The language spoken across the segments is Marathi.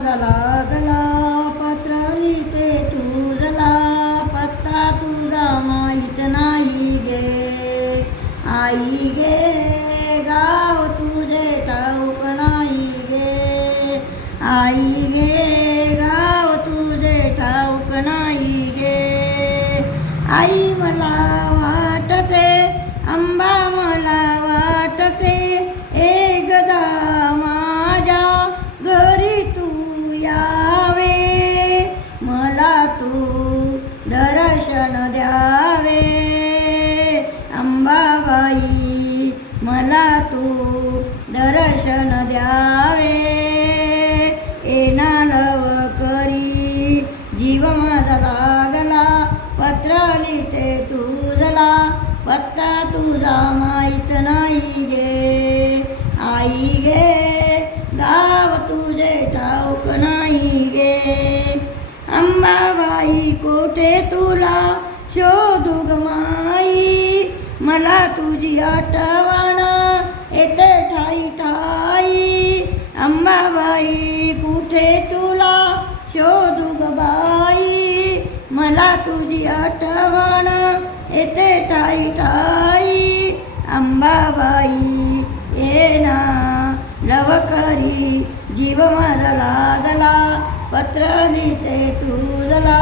लागला पत्र लिहिते तुझला, पत्ता तुझा माहीत नाही गे. आई गे गाव तुझे ठाऊक नाही गे. आई गे गाव तुझे ठाऊक नाही गे. आई मला वाटते, अंबा मला वाटते, एकदा माझ्या घरी तू यावे, मला तू दर्शन द्यावे. अंबाबाई मला तू दर्शन द्यावे. येना लवकरी जीव माझा लागला, पत्र लिहिते तुझला, पत्ता तुझा माहीत नाही गे. आई गे गाव तुझे ठाऊक नाही गे. अंबाबाई कोठे तुला शोधू ग माई, मला तुझी आठवण येते ठाई ठाई. अंबाबाई कुठे तुला शोधू ग बाई, मला तुझी आठवण येते ठाई ठाई. अंबाबाई येना लवकरी जीव माझा लागला, पत्र लिहिते तुझला,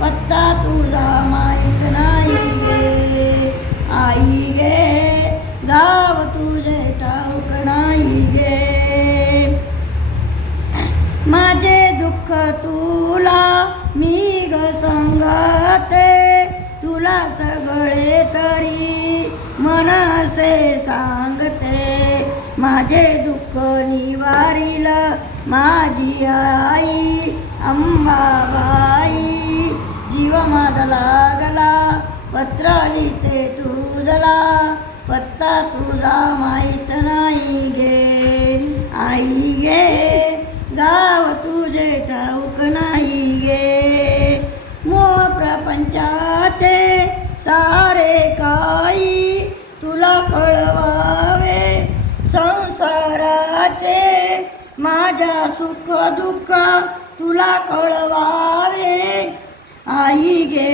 पत्ता तुझा माहीत नाही गे. आई गे गाव तुझे ठाऊक नाही गे. माझे दुःख तुला मी ग सांगते, तुला सगळे तरी मन असे सांगते. माझे दुःख निवारील माझी आई अंबाबाई, जीव माझा लागला, पत्र लिहिते तुझला, पत्ता तुझा माहीत नाही गे. आई गे गाव तुझे ठाऊक नाही गे. मोह प्रपंचाचे सारे काही तुला कळवावे, संसाराचे माझ्या सुख दुःख तुला कळवावे. आई गे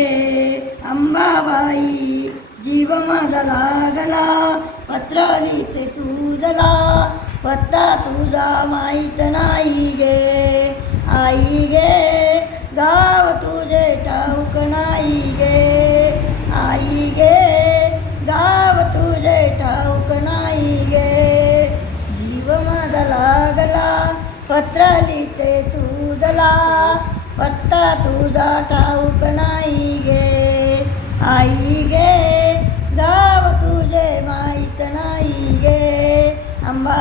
अंबाबाई जीव माझा लागला, पत्र लिहिते तुझला, पत्ता तुझा माहीत नाही गे. आई गे गाव तुझे ठाऊक नाही गे. आई गे गाव तुझे ठाऊक नाही गे. जीव माझा लागला, पत्र लिहिते तुझला, पत्ता तुझा ठाऊक नाही गे. आई गे गाव तुझे माहीत नाही गे. अंबा